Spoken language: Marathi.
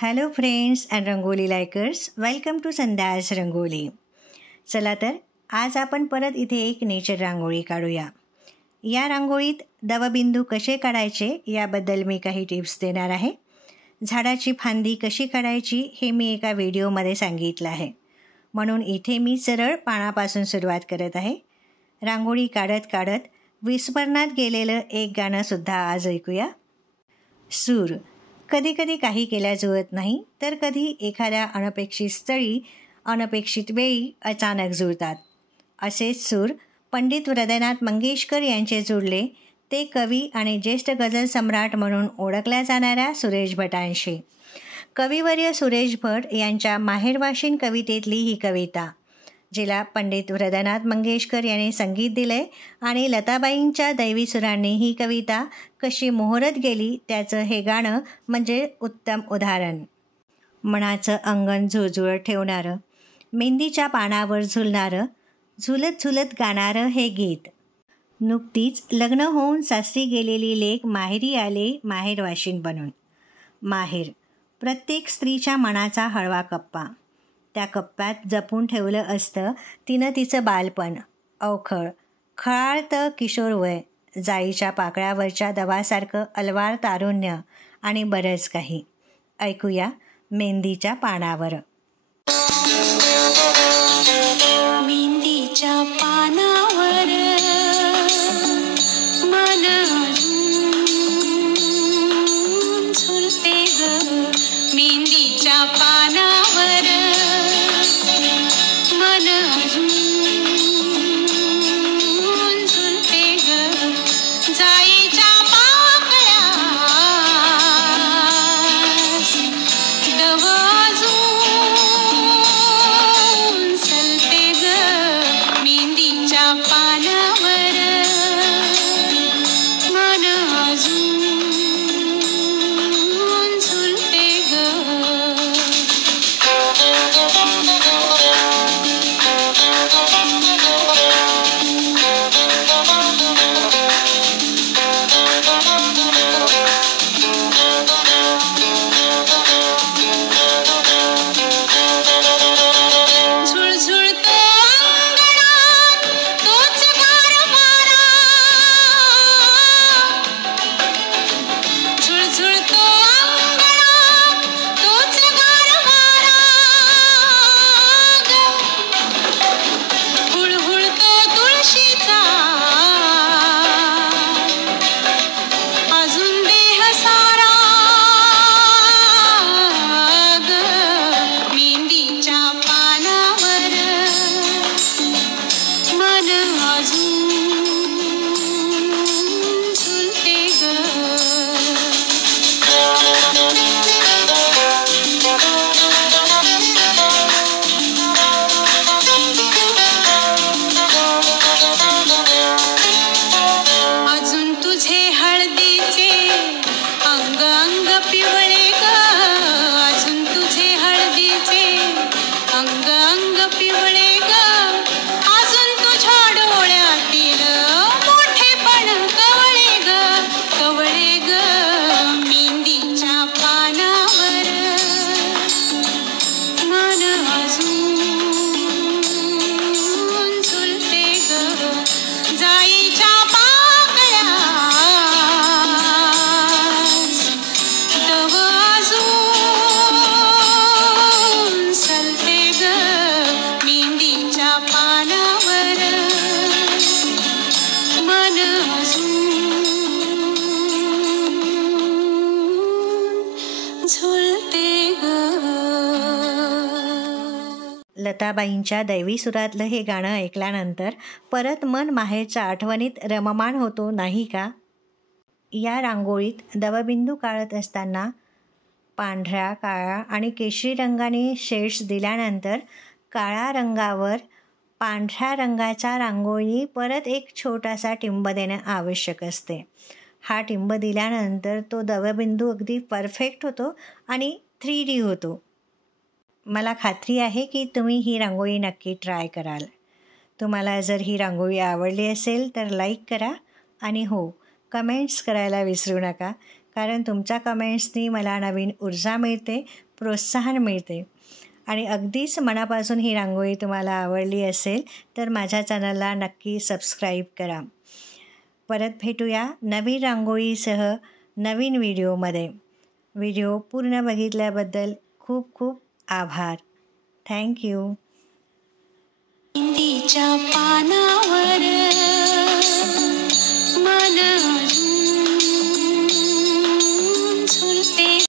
Hello friends and rangoli likers, welcome to संध्यास रंगोली. चला तर आज आपण परत इथे एक नेचर रांगोळी काढूया. या रांगोळीत दवबिंदू कसे काढायचे याबद्दल मी काही टिप्स देणार आहे. झाडाची फांदी कशी काढायची हे मी एका व्हिडिओमध्ये सांगितलं आहे, म्हणून इथे मी सरळ पानापासून सुरुवात करत आहे. रांगोळी काढत काढत विस्मरणात गेलेलं एक गाणंसुद्धा आज ऐकूया. सूर. कधी कधी काही केल्या जुळत नाही, तर कधी एखाद्या अनपेक्षित स्थळी अनपेक्षित वेळी अचानक जुळतात. असेच सूर पंडित हृदयनाथ मंगेशकर यांचे जुळले ते कवी आणि ज्येष्ठ गझल सम्राट म्हणून ओळखल्या जाणाऱ्या सुरेश भटांशी. कविवर्य सुरेश भट यांच्या माहेरवाशीन कवितेतली ही कविता, जिला पंडित हृदयनाथ मंगेशकर यांनी संगीत दिले आणि लताबाईंच्या दैवी सुरांनी ही कविता कशी मोहरत गेली त्याचं हे गाणं म्हणजे उत्तम उदाहरण. मनाचं अंगण झुळझुळत ठेवणारं, मेहंदीच्या पानावर झुलणारं, झुलत झुलत गाणारं हे गीत. नुकतीच लग्न होऊन सासरी गेलेली लेक माहेरी आले माहेरवाशीन बनून. माहेर प्रत्येक स्त्रीच्या मनाचा हळवा कप्पा. त्या कप्प्यात जपून ठेवलं असतं तिनं तिचं बालपण, अवखळ, खळाळतं किशोरवय, जाईच्या पाकळ्यावरच्या दवासारखं अलवार तारुण्य आणि बरंच काही. ऐकूया मेहंदीच्या पानावर. मेहंदीच्या पानावर मन झुलते ग, मेहंदीच्या पानावर मन झुलते ग, जाईच्या पाकळ्यास दव अजून सलते ग, मेहंदीच्या पानावर मन अजून झुलते ग. झुळझुळतो अंगणात तोच गारवारा, झुळझुळतो अंगणात तोच गारवारा ग, हुळहुळतो तुळशीचा अजून देह सारा ग, मेहंदीच्या पानावर मन अजून झुलते ग. अजून तुझे हळदीचे अंग अंग पिवळे ग, अजून तुझे हळदीचे अंग अंग पिवळे ग, अजून तुझ्या डोळ्यातील मोठेपण कवळे ग, कवळे ग, मेहंदीच्या पानावर मन अजून झुलते ग, जाईच्या पाकळ्यास दव अजून सलते ग, मेहंदीच्या पानावर मन अजून झुलते ग. लताबाईंच्या दैवी सुरातलं हे गाणं ऐकल्यानंतर परत मन माहेरच्या आठवणीत रममाण होतो नाही का? या रांगोळीत दवबिंदू काढत असताना पांढऱ्या, काळा आणि केशरी रंगाने शेड्स दिल्यानंतर काळ्या रंगावर पांढऱ्या रंगाच्या रांगोळी परत एक छोटासा टिंब देणं आवश्यक असते. हा टिंब दिल्यानंतर तो दवबिंदू अगदी परफेक्ट होतो आणि 3D होतो. मला खात्री आहे की तुम्ही ही रांगोळी नक्की ट्राय कराल. तुम्हाला जर ही रांगोळी आवडली असेल तर लाईक करा आणि हो, कमेंट्स करायला विसरू नका, कारण तुमच्या कमेंट्सनी मला नवीन ऊर्जा मिळते, प्रोत्साहन मिळते. आणि अगदीच मनापासून ही रांगोळी तुम्हाला आवडली असेल तर माझ्या चॅनलला नक्की सबस्क्राईब करा. परत भेटूया नवीन रांगोळीसह नवीन व्हिडिओमध्ये. व्हिडिओ पूर्ण बघितल्याबद्दल खूप खूप आभार. थँक्यू. मेंदीच्या पाना